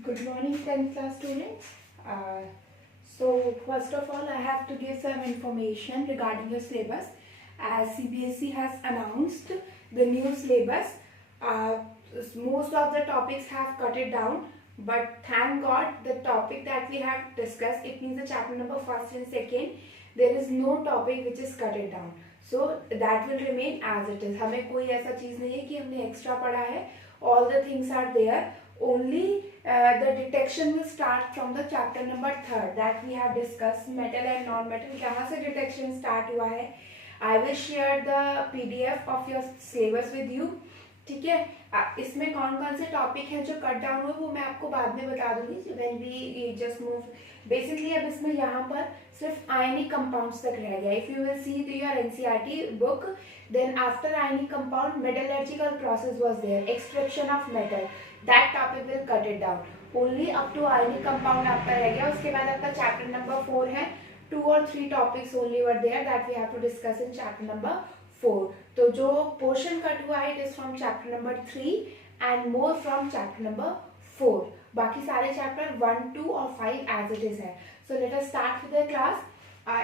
Good morning, 10th class students. So first of all, I have to give some information regarding your syllabus. As CBSE has announced the new syllabus, uh, most of the topics have cut it down. But thank God, the topic that we have discussed, it means the chapter number first and second, there is no topic which is cut it down. So that will remain as it is. हमें कोई ऐसा चीज़ नहीं है कि हमने extra पढ़ा है. All the things are there. Only the detection will start from the chapter number 3rd that we have discussed, metal and non-metal. यहाँ से detection start हुआ है. I will share the PDF of your syllabus with you. ठीक है. इसमें कौन कौन से टॉपिक हैं जो कट डाउन हुए वो मैं आपको बाद में बता दूंगी when we just move. Basically अब इसमें यहाँ पर सिर्फ आयनिक कंपाउंड्स तक रह गया. If you will see to your NCERT book, then after ionic compound metallurgical process was there, extraction of metal. That topic will cut it down. Only up to ionic compound आपका रह गया. उसके बाद आपका chapter number 4 है. 2 or 3 topics only were there that we have to discuss in chapter number 4. तो जो portion cut हुआ है it is from chapter number 3 and more from chapter number 4. बाकी सारे chapter 1, 2 और 5 as it is है. So let us start with the class.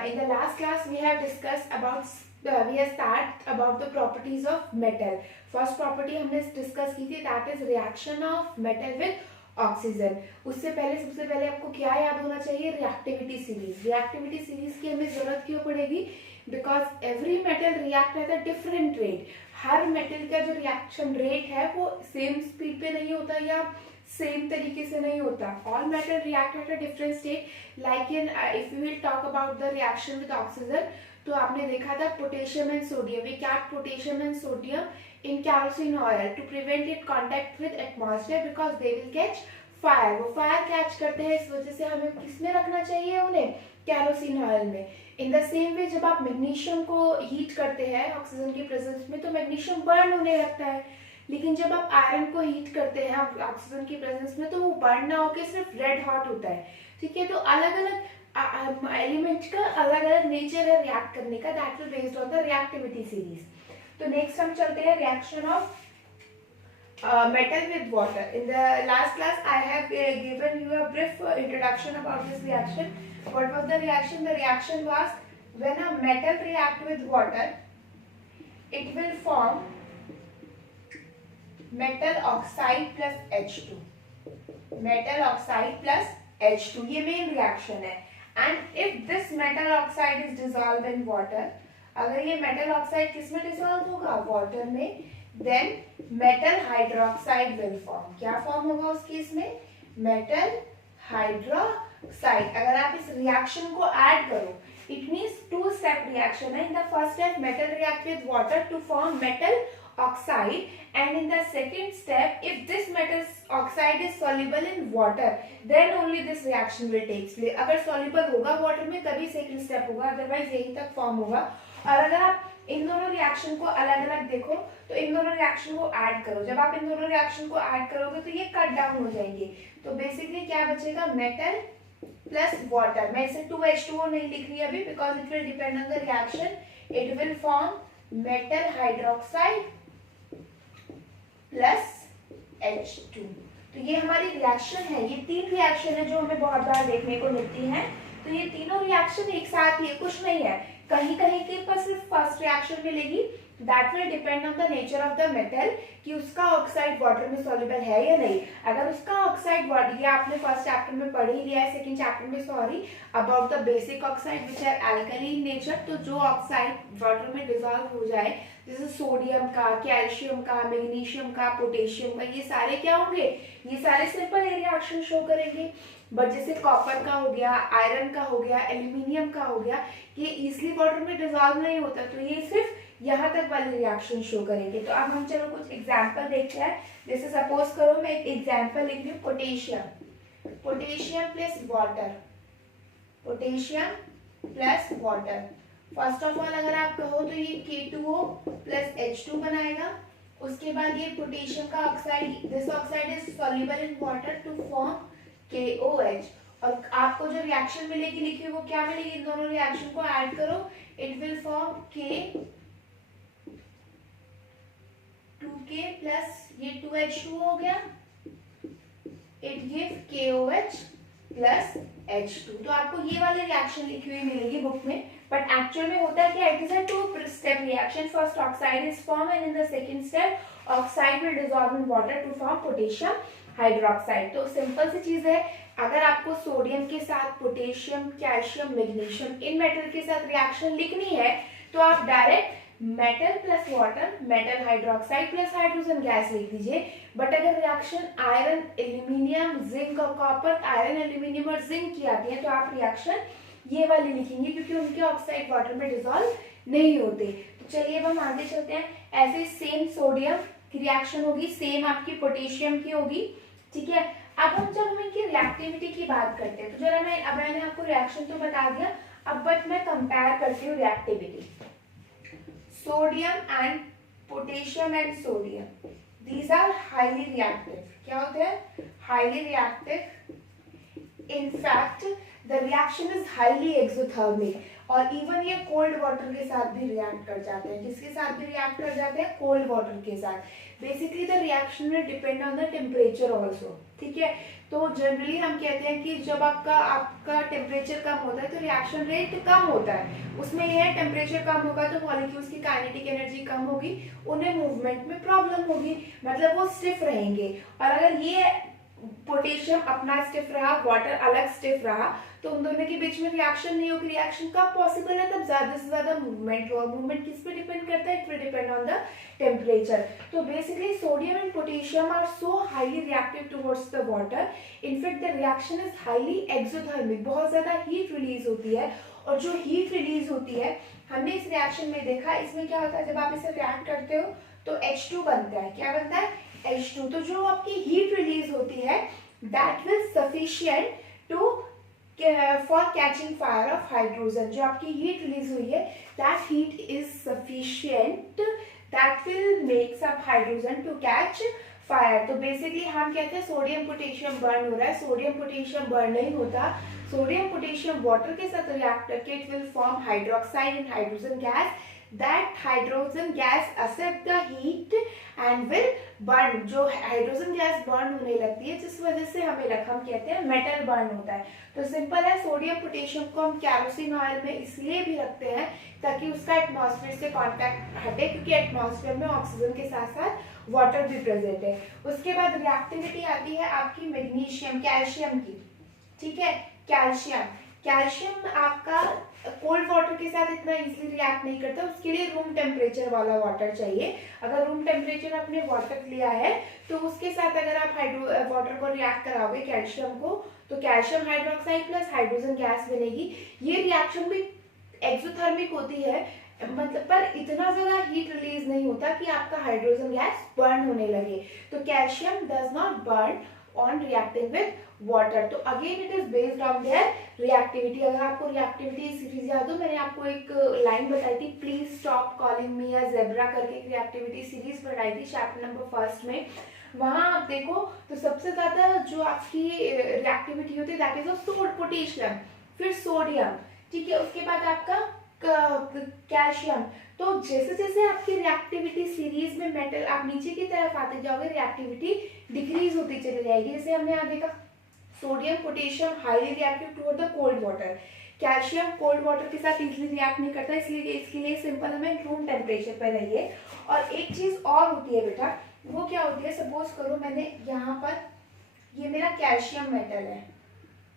In the last class we have discussed about we have start about the properties of metal. First property हमने discuss की थी that is reaction of metal with oxygen. उससे पहले सबसे पहले आपको क्या याद होना चाहिए? reactivity series. reactivity series की हमें जरूरत क्यों पड़ेगी? Because every metal react at a different rate. Her metal का जो reaction rate है वो same speed पे नहीं होता या सेम तरीके से नहीं होता. All metal react at a different state. Like in if you will talk about the reaction with oxygen, तो आपने देखा था potassium and sodium. We keep potassium and sodium in kerosene oil to prevent it contact with atmosphere because they will catch fire. वो fire catch करते हैं, इस वजह से हमें किसमें रखना चाहिए उन्हें? कैरोसिन ऑयल में. इन द सेम वे जब आप मैग्नीशियम को हीट करते हैं ऑक्सीजन की प्रेजेंस में तो मैग्नीशियम बर्न होने लगता है. लेकिन जब आप आयरन को हीट करते हैं ऑक्सीजन की प्रेजेंस में तो वो बर्न ना होकर सिर्फ रेड हॉट होता है. ठीक है. तो अलग अलग एलिमेंट का अलग अलग नेचर है रिएक्ट करने का. That will based on the reactivity series. तो नेक्स्ट हम चलते हैं reaction of metal with water. In the last class I have given you a brief introduction about this reaction. What was the reaction? The reaction was when a metal react with water, it will form metal oxide plus H2. metal oxide plus H2 ये main reaction है. And if this metal oxide is dissolved in water, अगर ये metal oxide किस में dissolve होगा? water में. Then metal hydroxide will form. क्या form होगा उस केस में? metal hydroxide. अगर आप इस reaction को add करो, it means two step reaction है. In the first step metal react with water to form metal oxide, and in the second step if this metal oxide is soluble in water then only this reaction will take place. अगर soluble होगा water में तभी second step होगा, otherwise यहीं तक form होगा. और अगर आप इन दोनों रिएक्शन को अलग अलग देखो तो इन दोनों रिएक्शन को ऐड करो. जब आप इन दोनों रिएक्शन को ऐड करोगे तो ये कट डाउन हो जाएंगे. तो बेसिकली क्या बचेगा? Metal plus water. मैं इसे 2H2O नहीं लिख रही अभी because it will depend on the reaction. It will form metal hydroxide plus H2. तो ये हमारी रिएक्शन है. ये तीन रिएक्शन है जो हमें बहुत बार देखने को मिलती हैं. तो ये तीनों रिएक्शन एक साथ ही, कुछ नहीं है. कहीं कहीं के पर सिर्फ फर्स्ट रिएक्शन मिलेगी. That will depend on the nature of the metal कि उसका ऑक्साइड वाटर में सॉल्युबल है या नहीं. अगर उसका ऑक्साइड वाटर, ये आपने फर्स्ट चैप्टर में पढ़ ही लिया है, सेकंड चैप्टर में sorry, about the basic oxide which are alkali nature. तो जो ऑक्साइड वाटर में डिसॉल्व हो जाए जैसे सोडियम का, कैल्शियम का, मैग्नीशियम का, पोटेशियम का, ये सारे क्या होंगे? ये सारे सिंपल रिएक्शन शो करेंगे. बट जैसे कॉपर का हो गया, आयरन का हो गया, एल्यूमिनियम का हो गया, ये इजीली वाटर में डिसॉल्व नहीं होता. तो ये सिर्फ यहाँ तक वाले रिएक्शन शो करेंगे. तो अब हम चलो कुछ एग्जांपल देखते हैं. जैसे सपोज करो मैं एक एग्जांपल लिख रही हूँ. Potassium plus water. Potassium plus water. First of all अगर आप कहो तो ये K2O प्लस H2 बनाएगा. उसके बाद ये पोटेशियम का oxide, this oxide is soluble in water to form KOH. और आपको जो रिएक्शन मिलेगी लिखी हुई वो क्या मिलेगी? इन दोनों रिएक्शन को ऐड करो. It will form K2K plus ये 2H2 हो गया it give KOH plus H2। तो आपको ये वाली रिएक्शन लिखी हुई मिलेगी बुक में, बट एक्चुअल में होता है क्या, it is a 2-step reaction. First oxide is form and in the second step oxide will dissolve in water to form potassium hydroxide. तो सिंपल सी चीज है, अगर आपको सोडियम के साथ पोटेशियम, कैल्शियम, मैग्नीशियम इन मेटल के साथ रिएक्शन लिखनी है तो आप direct metal plus water, metal hydroxide plus hydrogen gas लिख दीजिए। बट अगर रिएक्शन आयरन, एल्यूमिनियम, जिंक और कॉपर, आयरन, एल्यूमिनियम और जिंक की आती है तो आप रिएक्शन ये वाली लिखेंगे, क्योंकि उनके ऑक्साइड वाटर में डिसॉल्व नहीं होते। तो चलिए अब हम आगे चलते हैं। ऐसे सेम सोडियम की रिएक्शन होगी, सेम आपकी पोटेशियम की होगी, ठीक है। अब हम इनकी रिएक्टिविटी की बात करते हैं, तो जरा मैंने आपको रिएक्शन तो बता दिया, अब बट मैं कंपेयर करती हूँ reactivity. Sodium and potassium and sodium, these are highly reactive. क्या होते हैं? Highly reactive. In fact the reaction is highly exothermic, और इवन ये कोल्ड वाटर के साथ भी रिएक्ट कर जाते हैं। किसके साथ भी रिएक्ट कर जाते हैं? कोल्ड वाटर के साथ। Basically the reaction will depend on the temperature also, ठीक है। तो जनरली हम कहते हैं कि जब आपका टेम्परेचर कम होता है तो रिएक्शन रेट कम होता है। उसमें यह है, टेम्परेचर कम होगा तो मॉलिक्यूल्स की काइनेटिक एनर्जी कम होगी, उन्हें मूवमेंट में प्रॉब्लम होगी, मतलब वो स्टिफ रहेंगे। और अगर ये पोटेशियम अपना स्टिफ रहा, वाटर अलग स्टिफ रहा, तो उन दोनों के बीच में रिएक्शन नहीं होगी। रिएक्शन कब पॉसिबल है? तब ज्यादा से ज्यादा मूवमेंट हो। मूवमेंट किस पे डिपेंड करता है? It will depend on the temperature. तो basically sodium and potassium are so highly reactive towards the water. In fact the reaction is highly exothermic, बहुत ज्यादा हीट रिलीज होती है। और जो हीट रिलीज होती है, हमने इस रिएक्शन में देखा, इसमें क्या होता है, जब आप इसे रिएक्ट करते हो तो H2 बनता है। क्या बनता है? H2। तो जो आपकी हीट रिलीज होती है, that will sufficient to for catching fire of hydrogen. जो आपकी हीट रिलीज हुई है, that heat is sufficient, that will makes up hydrogen to catch fire. तो बेसिकली हम कहते हैं सोडियम पोटेशियम बर्न हो रहा है, सोडियम पोटेशियम बर्न नहीं होता। सोडियम पोटेशियम वाटर के साथ रिएक्ट करके it will form hydroxide and hydrogen gas. That hydrogen gas accept the heat and will burn। जो हाइड्रोजन गैस बर्न होने लगती है, जिस वजह से हम कहते हैं मेटल बर्न होता है। तो सिंपल है, सोडियम पोटेशियम को हम कैरोसिन ऑयल में इसलिए भी रखते हैं ताकि उसका एटमॉस्फेयर से कांटेक्ट हटे, क्योंकि एटमॉस्फेयर में ऑक्सीजन के साथ साथ वाटर भी प्रेजेंट है। उसके बाद रिएक्टिविटी आती है आपकी मैग्नीशियम, कैल्शियम की, ठीक है। कैल्शियम आपका कोल्ड वाटर के साथ इतना इजीली रिएक्ट नहीं करता, उसके लिए रूम टेम्परेचर वाला वाटर चाहिए। अगर रूम टेम्परेचर आपने वाटर लिया है तो उसके साथ अगर आप वाटर को रिएक्ट कराओगे कैल्शियम को, तो calcium hydroxide plus hydrogen gas बनेगी। ये रिएक्शन भी एक्सोथर्मिक होती है, मतलब पर इतना ज्यादा हीट रिलीज नहीं होता कि आपका हाइड्रोजन गैस बर्न होने लगे। तो calcium does not burn on reacting with water। तो again it is based on their reactivity. अगर आपको रिएक्टिविटी सीरीज याद हो, मैंने आपको एक लाइन बताई थी, please stop calling me a zebra करके एक रिएक्टिविटी सीरीज बनाई थी चैप्टर नंबर 1 में। वहां आप देखो तो सबसे ज्यादा जो आपकी रिएक्टिविटी होती है दैट इज पोटेशियम, फिर सोडियम, ठीक है, उसके बाद आपका कैल्शियम। तो जैसे जैसे आपकी रिएक्टिविटी सीरीज में मेटल आप नीचे की तरफ आते जाओगे, रिएक्टिविटी डिक्रीज होती चली जाएगी। जैसे हमने यहाँ देखा, sodium potassium highly reactive toward the cold water, calcium cold water के साथ इजीली रिएक्ट नहीं करता, इसलिए इसके लिए सिंपल हमें रूम टेम्परेचर पर रहिए। और एक चीज और होती है बेटा, वो क्या होती है, सपोज करो मैंने यहाँ पर, ये मेरा कैल्शियम मेटल है,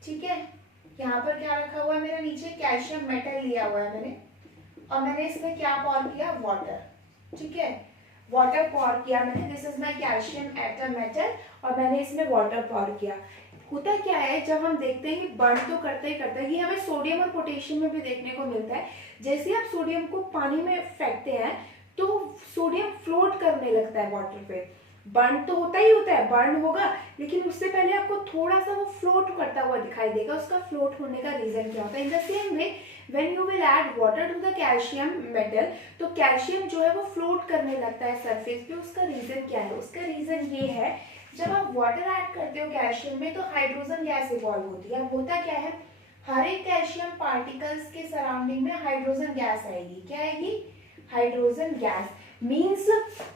ठीक है, यहाँ पर क्या रखा हुआ है मेरा, नीचे कैल्शियम मेटल लिया हुआ है मैंने, और मैंने इसमें क्या पॉर किया, वाटर, ठीक है, वाटर पॉर किया मैंने, this is my calcium atom metal, और मैंने इसमें वाटर पॉर किया। होता क्या है, जब हम देखते हैं कि बर्न तो करते ही करते हैं, ये हमें सोडियम और पोटेशियम में भी देखने को मिलता है। जैसे आप सोडियम को पानी में फेंकते हैं तो सोडियम फ्लोट करने लगता है वाटर पे। बर्न तो होता ही होता है, बर्न होगा, लेकिन उससे पहले आपको थोड़ा सा वो फ्लोट करता हुआ दिखाई देगा। उसका फ्लोट होने का रीजन क्या होता है? In the same way when you will add water to the calcium metal, तो कैल्शियम जो है वो फ्लोट करने लगता है सरफेस पे। उसका रीजन क्या है? उसका रीजन ये है, जब आप वाटर ऐड करते हो कैल्शियम में तो हाइड्रोजन गैस इवॉल्व होती है। अब होता क्या है, हर एक कैल्शियम पार्टिकल्स के सराउंडिंग में हाइड्रोजन गैस आएगी। क्या आएगी? Hydrogen gas. मीन्स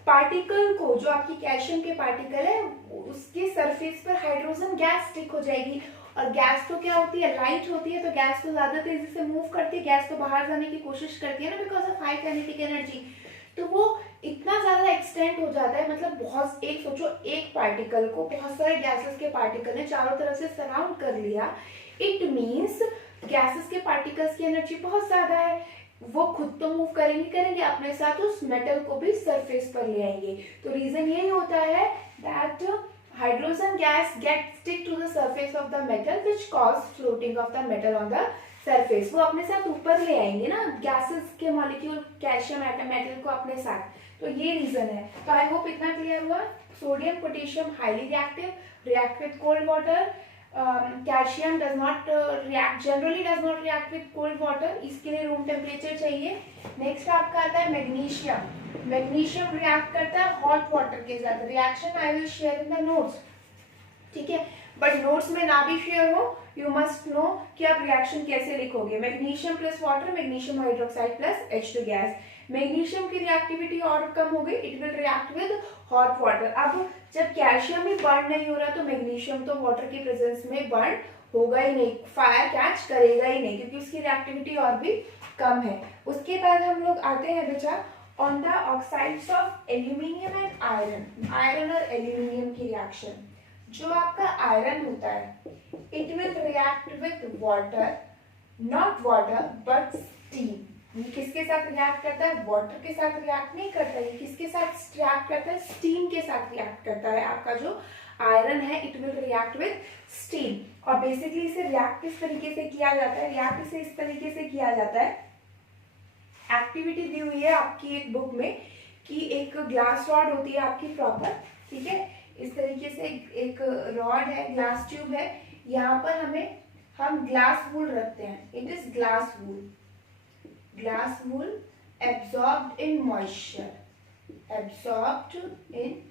पार्टिकल को, जो आपकी कैल्शियम के पार्टिकल है उसके सरफेस पर हाइड्रोजन गैस स्टिक हो जाएगी। और गैस तो क्या होती है, लाइट होती है, तो गैस तो ज्यादा तेजी से मूव करती है, गैस तो बाहर जाने की कोशिश करती है ना, because of high kinetic energy. तो वो इतना ज्यादा एक्सटेंड हो जाता है, मतलब बहुत, एक सोचो एक पार्टिकल को बहुत सारे गैसेस के पार्टिकल ने चारों तरफ से सराउंड कर लिया, इट मीन्स गैसेस के पार्टिकल्स की एनर्जी बहुत ज्यादा है, वो खुद तो मूव करेंगे अपने साथ उस मेटल को भी सरफेस पर ले आएंगे। तो रीजन यही होता है that hydrogen gas gets stick to the surface of the metal which cause floating of the metal on the surface। वो अपने साथ ऊपर ले आएंगे ना गैसेस के मॉलिक्यूल, कैल्शियम एटम मेटल को अपने साथ, तो ये रीजन है। तो आई होप इतना क्लियर हुआ। Sodium potassium highly reactive, react with cold water. Calcium does not react, generally does not react with cold water, इसके लिए रूम टेम्परेचर चाहिए। नेक्स्ट आपका आता है मैग्नीशियम। मैग्नीशियम रिएक्ट करता है हॉट वाटर के साथ। Reaction I will share in the notes, ठीक है, बट नोट्स में ना भी शेयर हो, यू मस्ट नो कि आप रिएक्शन कैसे लिखोगे। Magnesium plus water, magnesium hydroxide plus H2 gas. Magnesium की रिएक्टिविटी और कम हो गई, it will react with hot water. अब जब कैल्शियम ही बर्न नहीं हो रहा तो मैग्नीशियम तो वाटर की प्रेजेंस में बर्न होगा ही नहीं, फायर कैच करेगा ही नहीं, क्योंकि उसकी रिएक्टिविटी और भी कम है। उसके बाद हम लोग आते हैं बेटा on the oxides of aluminium and iron. Iron और एल्यूमिनियम की रिएक्शन, जो आपका आयरन होता है it will react with water, not water but steam. ये किसके साथ रिएक्ट करता है, वाटर के साथ रिएक्ट नहीं करता, ये किसके साथ रिएक्ट करता है, स्टीम के साथ रिएक्ट करता है। आपका जो आयरन है it will react with steam. और बेसिकली इसे रिएक्ट किस तरीके से किया जाता है, रिएक्ट इसे इस तरीके से किया जाता है, एक्टिविटी दी हुई है आपकी एक बुक में कि एक ग्लास रॉड होती है आपकी प्रॉपर, ठीक है, इस तरीके से एक रॉड है, ग्लास ट्यूब है, यहाँ पर हम ग्लास वूल रखते हैं, it is glass wool. Glass wool absorbed in moisture, absorbed in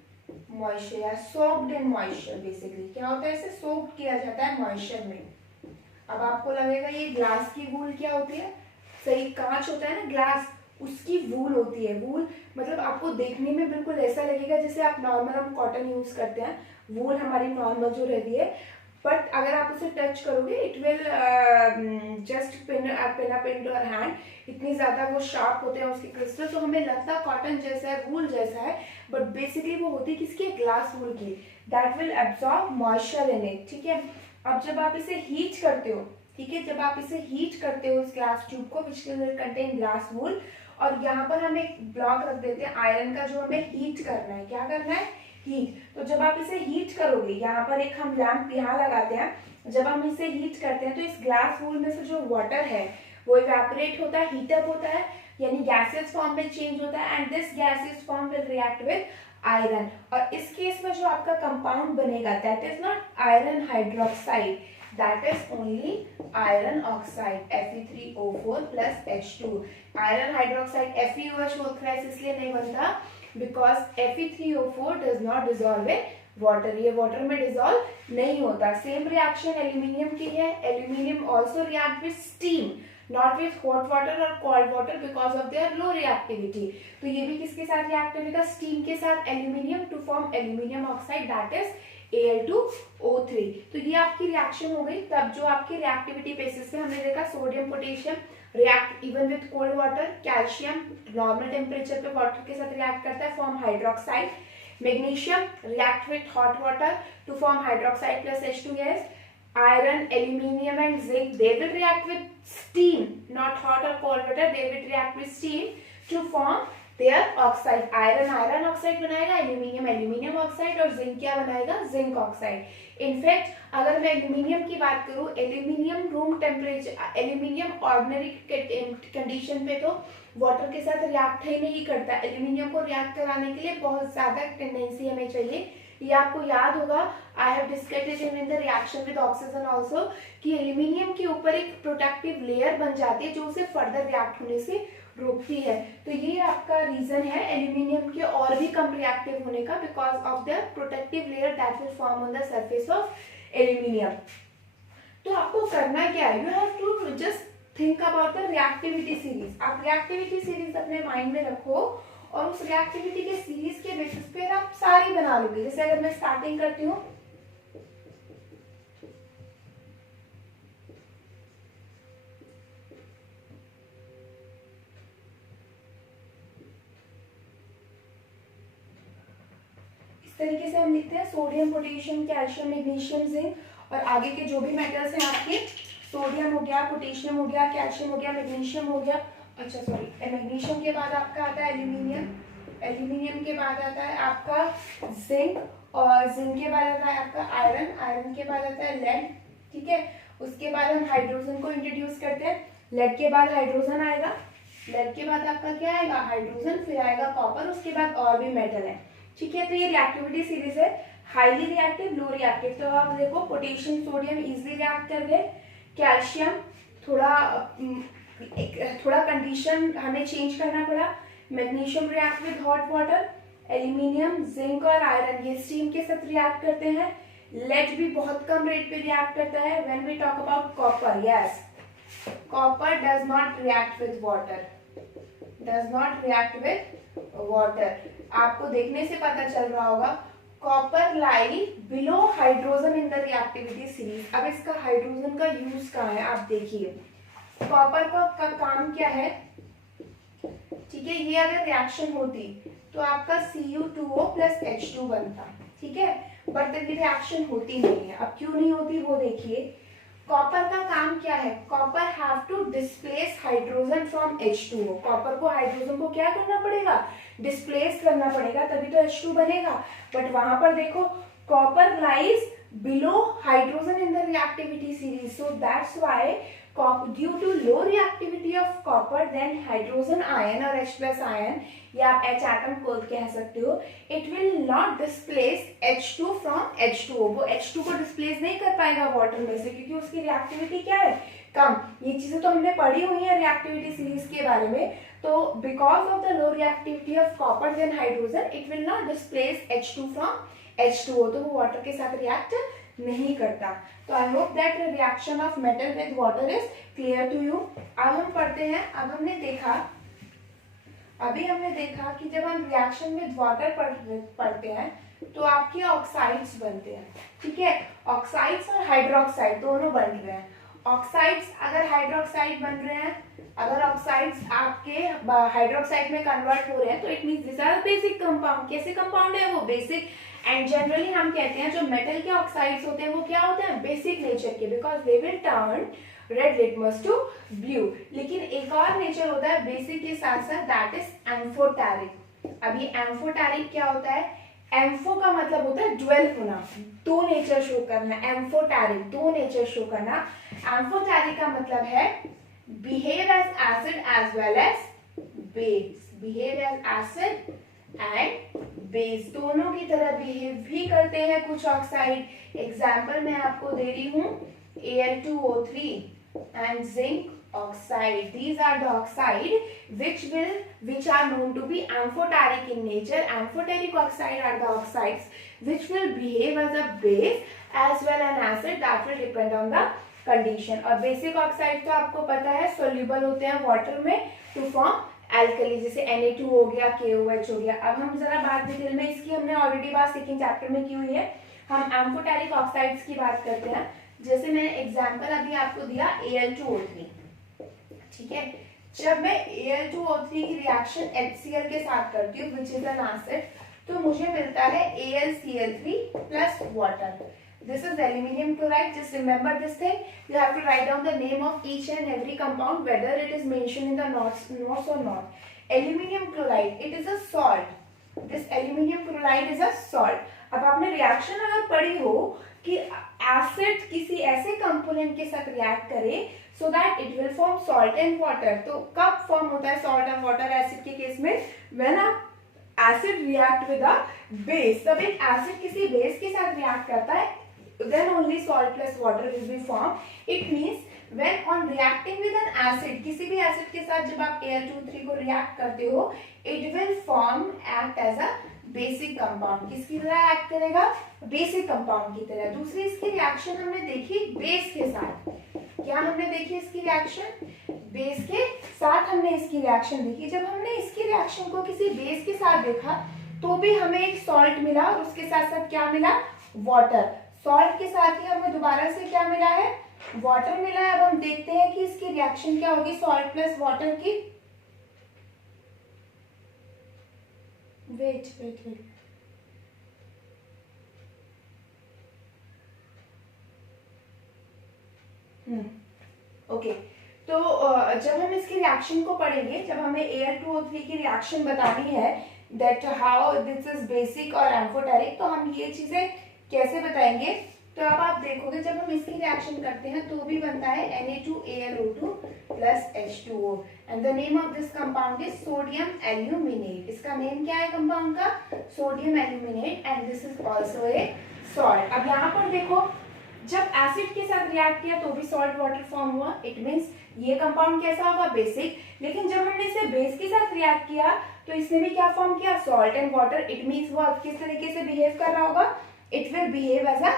moisture या सोक्ड इन मॉइस्चर। बेसिकली क्या होता है, इसे सोक्ड किया जाता है मॉइस्चर में। अब आपको लगेगा ये ग्लास की वूल क्या होती है, सही, कांच होता है ना ग्लास, उसकी वूल होती है। वूल मतलब आपको देखने में बिल्कुल ऐसा लगेगा जैसे आप नॉर्मल हम कॉटन यूज करते हैं, वूल हमारी नॉर्मल जो रहती है, बट अगर आप उसे टच करोगे it will just pin up in your hand, इतनी ज्यादा वो शार्प होते हैं उसके क्रिस्टल, तो हमें लगता कॉटन जैसा है, वूल जैसा है, बट बेसिकली वो होती है किसकी, ग्लास वूल की, that will absorb moisture in it, ठीक है। अब जब आप इसे हीट करते हो, ठीक है, जब आप इसे हीट करते हो इस ग्लास ट्यूब को which will contain glass wool, और यहाँ पर हम एक ब्लॉक रख देते हैं आयरन का जो हमें हीट करना है, क्या करना है, हीट। तो जब आप इसे हीट करोगे, यहाँ पर एक हम लैंप यहाँ लगाते हैं, जब हम इसे हीट करते हैं तो इस ग्लास वूल में से जो वाटर है वो इवेपोरेट होता है, हीटअप होता है, यानी गैसेस फॉर्म में चेंज होता है, and this gases form will react with iron. और इस केस में जो आपका कंपाउंड बनेगा that is not iron hydroxide, that is only iron oxide Fe3O4 plus H2। iron hydroxide FeOH हो रहा है इसलिए नहीं बनता because Fe3O4 does not dissolve in water, ये वाटर में डिजोल्व नहीं होता। सेम रिएक्शन एल्यूमिनियम की है, aluminium also react with steam, not with hot water और cold water because of their low reactivity. तो ये भी किसके साथ रिएक्ट करेगा, स्टीम के साथ, aluminium to form aluminium oxide that is Al2O3। तो ये आपकी रिएक्शन हो गई। तब जो आपकी रिएक्टिविटी बेसिस पे हमने देखा sodium potassium react even with cold water, calcium normal temperature पे वाटर के साथ रिएक्ट करता है form hydroxide, magnesium react with hot water to form hydroxide plus H2 gas, iron, aluminium and zinc they will react with steam, not hot or cold water, they will react with steam to form their oxide। iron oxide बनाएगा, aluminium oxide और zinc क्या बनाएगा, zinc oxide। In fact अगर मैं aluminium की बात करूं, aluminium room temperature, aluminium ordinary condition पे तो वाटर के साथ रिएक्ट ही नहीं करता, एल्यूमिनियम को रिएक्ट कराने के लिए बहुत ज्यादा टेंडेंसी हमें चाहिए। ये आपको याद होगा, I have discussed it in the reaction with oxygen also, कि एल्यूमिनियम के ऊपर एक प्रोटेक्टिव लेयर बन जाती है जो उसे फर्दर रिएक्ट होने से रोकती है। तो ये आपका रीजन है एल्यूमिनियम के और भी कम रिएक्टिव होने का, because of the protective layer that will form on the surface of aluminium. तो आपको करना क्या है, you have to just think about the reactivity series. आप रिएक्टिविटी सीरीज अपने माइंड में रखो और उस रिएक्टिविटी के सीरीज के बेसिस पे आप सारी बना लोगे। जैसे अगर मैं स्टार्टिंग करती हूँ, इस तरीके से हम लिखते हैं sodium, potassium, calcium, magnesium, zinc और आगे के जो भी मेटल्स हैं आपके, सोडियम हो गया, पोटेशियम हो गया, कैल्शियम हो गया, मैग्नीशियम हो गया, अच्छा सॉरी मैग्नीशियम के बाद आपका आता है एल्यूमिनियम, एल्यूमिनियम के बाद आता है आपका जिंक और जिंक के बाद आता है आपका आयरन, आयरन के बाद आता है लेड, ठीक है। उसके बाद हम हाइड्रोजन को इंट्रोड्यूस करते हैं, लेड के बाद हाइड्रोजन आएगा, लेड के बाद आपका क्या आएगा हाइड्रोजन, फिर आएगा कॉपर, उसके बाद और भी मेटल है, ठीक है। तो ये रिएक्टिविटी सीरीज है, हाईली रिएक्टिव, लो रिएक्टिव। तो आप देखो पोटेशियम सोडियम इजीली रिएक्ट कर गए, कैल्शियम थोड़ा कंडीशन हमें चेंज करना पड़ा, magnesium react with hot water, aluminium, zinc और आयरन ये स्टीम के साथ रिएक्ट करते हैं, लेड भी बहुत कम रेट पे रिएक्ट करता है। When we talk about copper, yes copper does not react with water, does not react with water. आपको देखने से पता चल रहा होगा copper lie below hydrogen in the reactivity series. अब इसका हाइड्रोजन का यूज कहाँ है आप देखिए, कॉपर का काम क्या है, ठीक है। ये अगर रिएक्शन होती तो आपका Cu2O प्लस H2 बनता, ठीक है, बट ये रिएक्शन होती नहीं है। अब क्यों नहीं होती वो देखिए, कॉपर का काम क्या है, copper have to displace hydrogen from H2O। Copper को हाइड्रोजन को क्या करना पड़ेगा, डिस्प्लेस करना पड़ेगा, तभी तो H2 बनेगा। बट वहां पर देखो copper lies below hydrogen in the reactivity series, so that's why due to low reactivity of copper then hydrogen ion और H प्लस आयन, या आप H एटम को कह सकते हो, it will not displace H2 from H2O। वो H2 को displace नहीं कर पाएगा वाटर में से, क्योंकि उसकी रिएक्टिविटी क्या है, कम। ये चीजें तो हमने पढ़ी हुई है रिएक्टिविटी सीरीज के बारे में। तो because of the low reactivity of copper then hydrogen, it will not displace H2 from H2O, तो वो वाटर के साथ रिएक्ट नहीं करता। तो I hope that reaction of metal with water is clear to you. अब हम पढ़ते हैं, अब हमने देखा, अभी हमने देखा कि जब हम रिएक्शन विद वाटर पढ़ते हैं तो आपके ऑक्साइड्स बनते हैं, ठीक है। ऑक्साइड्स और हाइड्रोक्साइड दोनों बन रहे हैं। ऑक्साइड्स अगर हाइड्रोक्साइड बन रहे हैं, अगर ऑक्साइड्स आपके हाइड्रोक्साइड में कन्वर्ट हो रहे हैं, तो it means this are basic compound. कैसे कंपाउंड है वो, बेसिक। एंड जनरली हम कहते हैं जो मेटल के ऑक्साइड्स होते हैं वो क्या होते हैं, बेसिक नेचर के, because they will turn red litmus to blue. लेकिन एक और नेचर होता है बेसिक के साथ साथ, दैट इज एम्फोटेरिक। अब ये एम्फोटेरिक क्या होता है, एम्फो का मतलब होता है ड्वेल होना, दो नेचर शो करना, एम्फोटेरिक दो नेचर शो करना। एम्फोटेरिक का मतलब है behave as acid as well as base, behave as acid and base, दोनों की तरह बिहेव भी करते हैं कुछ ऑक्साइड। एग्जाम्पल मैं आपको दे रही हूँ, Al2O3 and zinc oxide. These are the oxide which are known to be amphoteric in nature. Amphoteric oxide are the oxides which will behave as a base as well as an acid, that will depend on the condition. और basic oxide तो आपको पता है soluble होते हैं water में to form alkali, जैसे Na2 हो गया, KOH हो गया। अब हम जरा बात डिटेल में इसकी, हमने ऑलरेडी बात सेकंड चैप्टर में की हुई है। हम एम्फोटेरिक ऑक्साइड्स की बात करते हैं। जैसे मैंने एग्जांपल अभी आपको दिया Al2O3, ठीक है। जब मैं Al2O3 की रिएक्शन HCl के साथ करती हूँ विच इज एन एसिड, तो मुझे मिलता है AlCl3 plus water. This is aluminum chloride. Just remember this thing. You have to write down the name of each and every compound, whether it is mentioned in the notes or not. Aluminum chloride, it is a salt. This aluminum chloride is a salt. अब आपने reaction अगर पढ़ी हो कि acid किसी ऐसे component के साथ रिएक्ट करे so that it will form salt and water, तो कब फॉर्म होता है salt and water एसिड के केस में, when a acid react with a base, तब एक एसिड किसी बेस के साथ रिएक्ट करता है, then only salt plus water will be formed. It means when on reacting with an acid, किसी भी एसिड के साथ जब आप Al2O3 को रिएक्ट करते हो, it will form act as a basic compound. किसकी तरह एक्ट करेगा, बेसिक कंपाउंड की तरह। दूसरी इसकी रिएक्शन हमने देखी बेस के साथ, क्या हमने देखी इसकी रिएक्शन, बेस के साथ हमने इसकी रिएक्शन देखी। जब हमने इसकी रिएक्शन को किसी बेस के साथ देखा तो भी हमें एक सॉल्ट मिला और उसके साथ साथ क्या मिला, वाटर। सॉल्ट के साथ ही हमें दोबारा से क्या मिला है, वाटर मिला है। अब हम देखते हैं कि इसकी रिएक्शन क्या होगी सॉल्ट प्लस वाटर की। Wait wait wait, okay. तो जब हम इसकी रिएक्शन को पढ़ेंगे, जब हमें Al2O3 की रिएक्शन बतानी है that how this is basic और एम्फोटेरिक, तो हम ये चीजें कैसे बताएंगे। तो अब आप देखोगे जब हम इसकी रिएक्शन करते हैं तो भी बनता है Na2AlO2 plus H2O and the name of this compound is sodium aluminate. इसका नेम क्या है कंपाउंड का, sodium aluminate and this is also a salt. अब यहाँ पर देखो जब एसिड के साथ रिएक्ट किया तो भी सॉल्ट वाटर फॉर्म हुआ, इट मींस ये कंपाउंड कैसा होगा, बेसिक। लेकिन जब हमने इसे बेस के साथ रिएक्ट किया तो इसने भी क्या फॉर्म किया, salt and water. It means वो किस तरीके से बिहेव कर रहा होगा, it will behave as a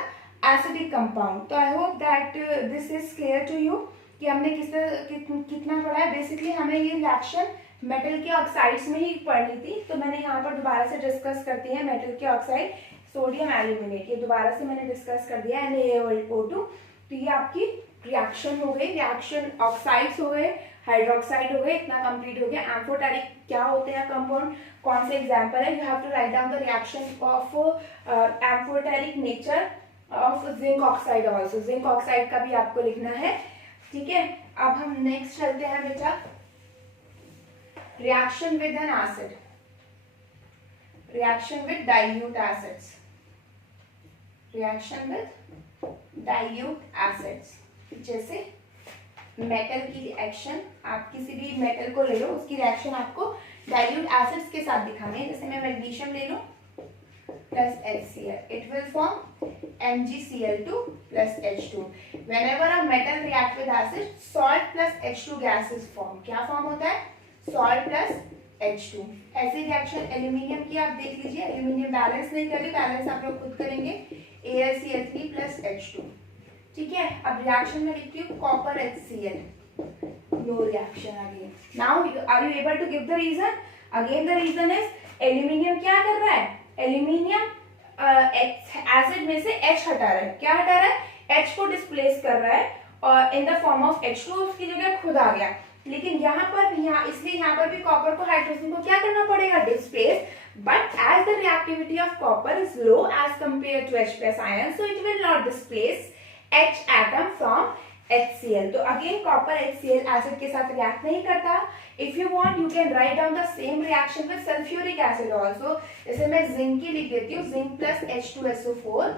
acidic compound. तो I hope that this is clear to you कि हमने कितना पढ़ा है। बेसिकली हमें ये रिएक्शन मेटल के ऑक्साइड्स में ही पढ़नी थी, तो मैंने यहाँ पर दोबारा से डिस्कस करती है मेटल के ऑक्साइड सोडियम एल्यूमिनेट, ये दोबारा से मैंने डिस्कस कर दिया NaOH2। तो ये आपकी रिएक्शन हो गई, रिएक्शन ऑक्साइड्स हो गए, हाइड्रोक्साइड हो गए, इतना कंप्लीट हो गया। एम्फोटेरिक क्या होते हैं कंपाउंड, कौन से एग्जांपल है, you have to write down the reaction of amphoteric nature of zinc oxide also, zinc oxide का भी आपको लिखना है, ठीक है। अब हम नेक्स्ट चलते हैं बेटा, reaction with N acid, reaction with dilute acids, reaction with dilute acids. जैसे मेटल की रिएक्शन, आप किसी भी मेटल को ले लो, उसकी रिएक्शन आपको डाइल्यूट एसिड्स के साथ दिखानी है। जैसे मैं मैग्नीशियम ले लूं plus HCl, it will form MgCl2 plus H2। whenever a metal react with acid, salt plus H2 gas is formed। क्या फॉर्म होता है, सॉल्ट प्लस H2। ऐसी रिएक्शन एल्यूमिनियम की आप देख लीजिए, एल्यूमिनियम बैलेंस नहीं कर रही, बैलेंस आप लोग खुद करेंगे, AlCl3 प्लस H2, ठीक है। अब रिएक्शन में लिखती हूँ copper HCl, no reaction again. Now are you able to give the reason, again the reason is aluminium क्या कर रहा है, एल्यूमिनियम एसिड में से H हटा रहा है, क्या हटा रहा है, H को डिस्प्लेस कर रहा है और in the form of H2, उसकी जगह खुद आ गया। लेकिन यहाँ पर इसलिए यहाँ पर भी कॉपर को, हाइड्रोजन को क्या करना पड़ेगा, displace. But as the reactivity of copper is low as compare to H plus ion, so it will not displace H atom from HCl। तो अगेन कॉपर HCl एसिड के साथ रिएक्ट नहीं करता। If you want you can write down the same reaction with sulphuric acid also. जैसे मैं zinc की लिख देती हूँ, zinc plus H2SO4,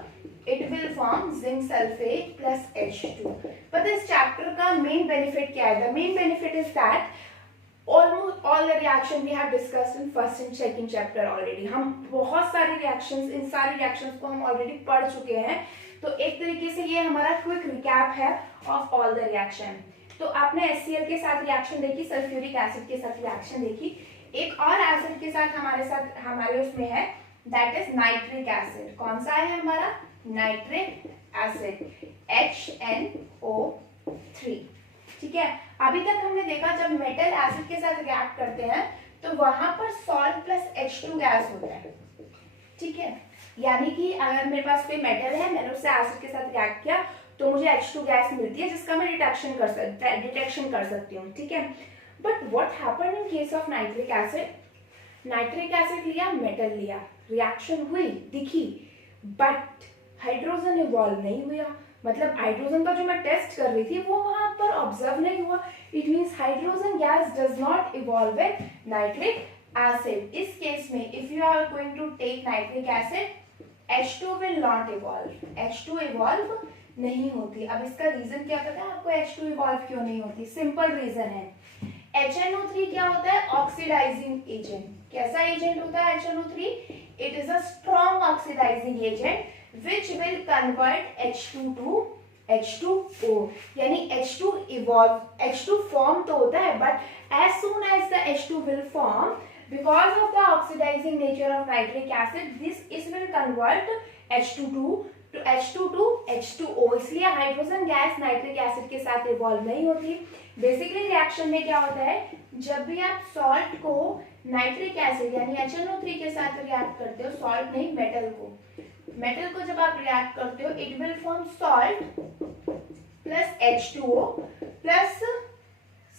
it will form zinc sulphate plus H2। But इस चैप्टर का मेन बेनिफिट क्या है, the main benefit is that almost all the reaction we have discussed in first and second chapter already। हम बहुत सारी reactions, इन सारी reactions को हम already पढ़ चुके हैं। तो एक तरीके से ये हमारा क्विक रिकैप है ऑफ ऑल द रिएक्शन। तो आपने HCl के साथ रिएक्शन देखी, सल्फ्यूरिक एसिड के साथ रिएक्शन देखी, एक और एसिड के साथ हमारे उसमें है, दैट इज नाइट्रिक एसिड। कौन सा है हमारा, नाइट्रिक एसिड, HNO3, ठीक है। अभी तक हमने देखा जब मेटल एसिड के साथ रिएक्ट करते हैं तो वहां पर सॉल्ट प्लस H2 गैस होता है, ठीक है। यानी कि अगर मेरे पास कोई मेटल है, मैंने उससे एसिड के साथ रिएक्ट किया तो मुझे H2 गैस मिलती है, जिसका मैं डिटेक्शन कर सकती हूँ, ठीक है। But what happened in case of nitric acid, nitric acid लिया, मेटल लिया, रिएक्शन हुई, दिखी, बट हाइड्रोजन इवॉल्व नहीं हुआ। मतलब हाइड्रोजन का जो मैं टेस्ट कर रही थी वो वहां पर ऑब्जर्व नहीं हुआ। It means hydrogen gas does not evolve with nitric acid. इस केस में if you are going to take nitric acid, H2 will not evolve, H2 evolve नहीं होती। अब इसका रीजन क्या पता है आपको, H2 इवॉल्व क्यों नहीं होती, सिंपल रीजन है। HNO3 क्या होता है, ऑक्सीडाइजिंग एजेंट। कैसा एजेंट होता है HNO3, it is a strong oxidising agent which will convert H2 to H2O। यानी H2 evolve, H2 form तो होता है, but as soon as the H2 will form, because of the oxidizing nature of nitric acid, this will convert H2 to H2O। इसलिए hydrogen gas nitric acid के साथ evolve नहीं होती। Basically reaction में क्या होता है, जब भी आप सॉल्ट को नाइट्रिक एसिड यानी HNO3 के साथ रिएक्ट करते हो, सॉल्ट नहीं मेटल को जब आप रिएक्ट करते हो, it will form salt plus H2O plus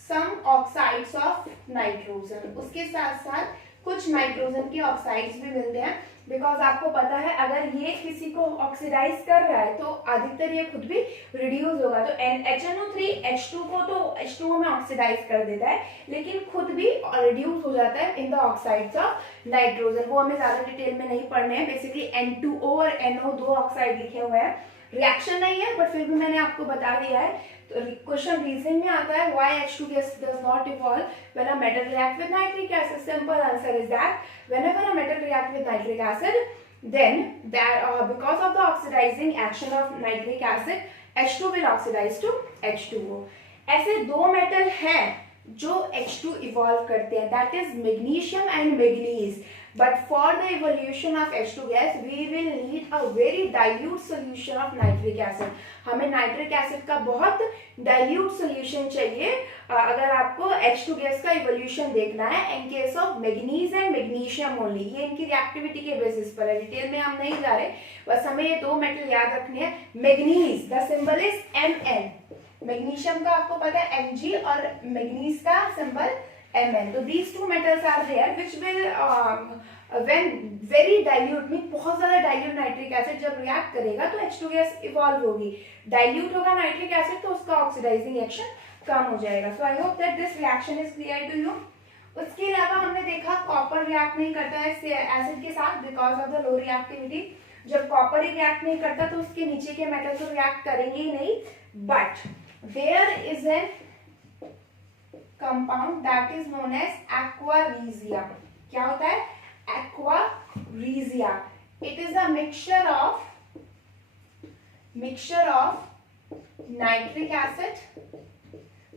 some oxides of nitrogen. उसके साथ साथ कुछ नाइट्रोजन के ऑक्साइड्स भी मिलते हैं, बिकॉज आपको पता है अगर ये किसी को ऑक्सीडाइज कर रहा है तो अधिकतर ये खुद भी रिड्यूस होगा। तो HNO3 H2 को तो H2O में ऑक्सीडाइज कर देता है, लेकिन खुद भी रिड्यूस हो जाता है in the oxides of nitrogen. वो हमें ज्यादा डिटेल में नहीं पढ़ने हैं। बेसिकली N2O और NO दो ऑक्साइड लिखे हुए हैं, रिएक्शन नहीं है बट फिर भी मैंने आपको बता दिया है। तो क्वेश्चन रीजनिंग में आता है why H2 gas does not evolve when a metal react with nitric acid. Simple answer is that whenever a metal react with nitric acid, then that because of the oxidizing action of nitric acid, H2 will oxidize to H2O. ऐसे दो metal हैं जो H2 evolve करते हैं, that is magnesium and manganese. But for the evolution of H2 gas, we will need a very dilute solution of nitric acid. हमें nitric acid का बहुत dilute solution चाहिए अगर आपको H2 गैस का इवोल्यूशन देखना है। In case of manganese and magnesium only, ये इनकी रिएक्टिविटी के बेसिस पर है, डिटेल में हम नहीं जा रहे, बस हमें ये दो मेटल याद रखने हैं। Manganese, the symbol is Mn, magnesium का आपको पता है Mg और मैग्नीज का सिंबल Mn। तो these two metals are there which will when very dilute में बहुत ज्यादा डाइल्यूट नाइट्रिक एसिड जब रिएक्ट करेगा तो H2 गैस इवॉल्व होगी। डाइल्यूट होगा नाइट्रिक एसिड तो उसका ऑक्सीडाइजिंग एक्शन कम हो जाएगा। So I hope that this reaction is clear to you. उसके अलावा हमने देखा कॉपर रिएक्ट नहीं करता है एसिड के साथ because of the low reactivity. जब कॉपर ही रिएक्ट नहीं करता तो उसके नीचे के मेटल तो रिएक्ट करेंगे ही नहीं, but there is an compound that is known as aqua regia. क्या होता है? Aqua regia. It is a mixture of nitric acid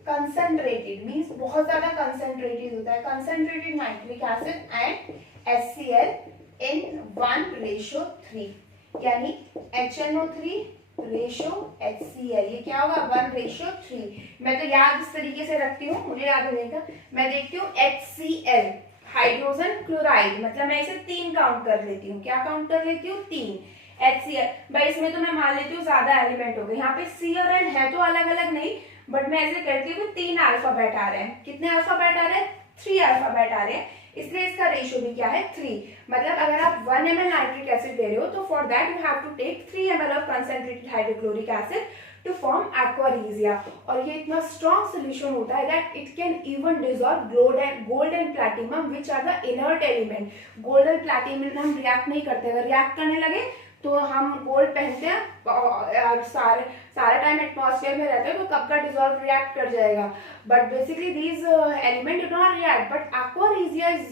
concentrated, means बहुत ज्यादा concentrated होता है, concentrated nitric acid and HCl in 1:3, यानी HNO3 रेशो HCl, ये क्या होगा 1:3। मैं तो याद इस तरीके से रखती हूँ, मुझे याद रहेगा। मैं देखती हूँ HCl हाइड्रोजन क्लोराइड, मतलब मैं इसे 3 काउंट कर लेती हूँ। क्या काउंट कर लेती हूँ? 3। HCl भाई इसमें तो मैं मान लेती हूँ ज्यादा एलिमेंट हो गए, यहाँ पे C और N है तो अलग अलग नहीं, बट मैं ऐसे करती हूँ कि 3 अल्फाबेट आ रहे हैं। कितने अल्फाबेट आ रहे हैं? 3 अल्फाबेट आ रहे हैं, इसलिए इसका रेशियो भी क्या है? 3। मतलब अगर आप 1 ml नाइट्रिक एसिड ले रहे हो तो for that you have to take 3 ml of concentrated hydrochloric acid to form aqua regia. और ये इतना स्ट्रॉन्ग सोल्यूशन होता है that it can even dissolve gold and platinum which are the inert element. Gold and platinum हम react नहीं करते, अगर react करने लगे तो हम गोल्ड पहनते हैं और सारा टाइम एटमॉस्फेयर में रहते हैं तो कब का डिसॉल्व रिएक्ट कर जाएगा, but basically these element do not react, but aqua regia is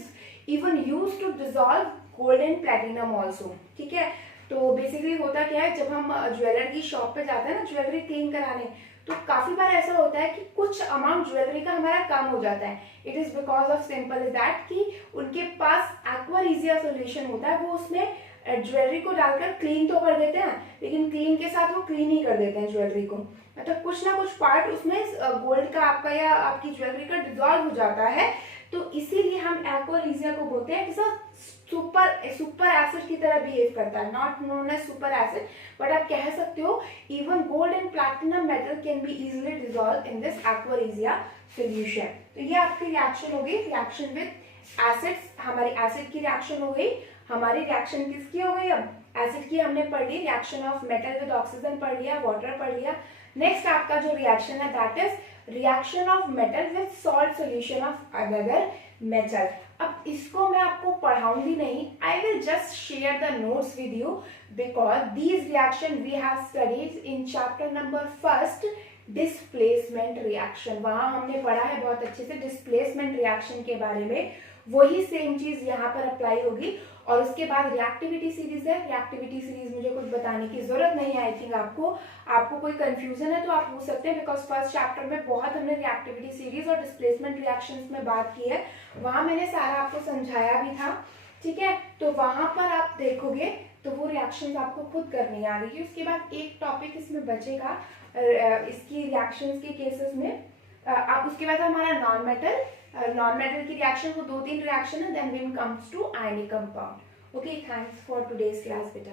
even used to dissolve gold and platinum also. ठीक है, तो बेसिकली होता क्या है, जब हम ज्वेलर की शॉप पे जाते हैं ना ज्वेलरी क्लीन कराने, तो काफी बार ऐसा होता है कि कुछ अमाउंट ज्वेलरी का हमारा कम हो जाता है। It is because of simple is that कि उनके पास एक्वा रीजिया सोल्यूशन होता है, वो उसमें ज्वेलरी को डालकर क्लीन तो कर देते हैं, लेकिन क्लीन के साथ वो क्लीन ही कर देते हैं ज्वेलरी को, मतलब कुछ ना कुछ पार्ट उसमें गोल्ड का आपका या आपकी ज्वेलरी का डिसॉल्व हो जाता है। तो इसीलिए हम एक्वा रीजिया को बोलते हैं सुपर एसिड की तरह बिहेव करता है, not known as super acid, but आप कह सकते हो even gold and platinum metal can be easily dissolve in this aqua regia solution. तो ये आपकी रिएक्शन हो गई, रिएक्शन विद एसिड्स, हमारी एसिड की रिएक्शन हो गई। हमारी रिएक्शन किसकी हो गई? अब एसिड की हमने पढ़ ली, reaction of metal with oxygen पढ़ लिया, वाटर पढ़ लिया। नेक्स्ट आपका जो रिएक्शन है that is reaction of metal with salt solution of another metal. अब इसको मैं आपको पढ़ाऊंगी नहीं, I will just share the notes with you because these reaction we have studied in chapter number 1 displacement reaction. वहां हमने पढ़ा है बहुत अच्छे से डिस्प्लेसमेंट रिएक्शन के बारे में, वही सेम चीज यहाँ पर अप्लाई होगी। और उसके बाद रिएक्टिविटी सीरीज है, रिएक्टिविटी सीरीज मुझे कुछ बताने की जरूरत नहीं है। आई थिंक आपको कोई कंफ्यूजन है तो आप पूछ सकते हैं, बिकॉज फर्स्ट चैप्टर में बहुत हमने रिएक्टिविटी सीरीज और डिस्प्लेसमेंट रिएक्शंस में बात की है, वहां मैंने सारा आपको समझाया भी था। ठीक है, तो वहां पर आप देखोगे तो वो रिएक्शंस आपको खुद करनी आएगी। उसके बाद एक टॉपिक इसमें बचेगा इसकी रिएक्शंस के केसेस में, अब उसके बाद हमारा नॉन मेटल की रिएक्शन, वो 2-3 रिएक्शन है, then when comes to ionic compound. Okay, thanks for today's class बेटा.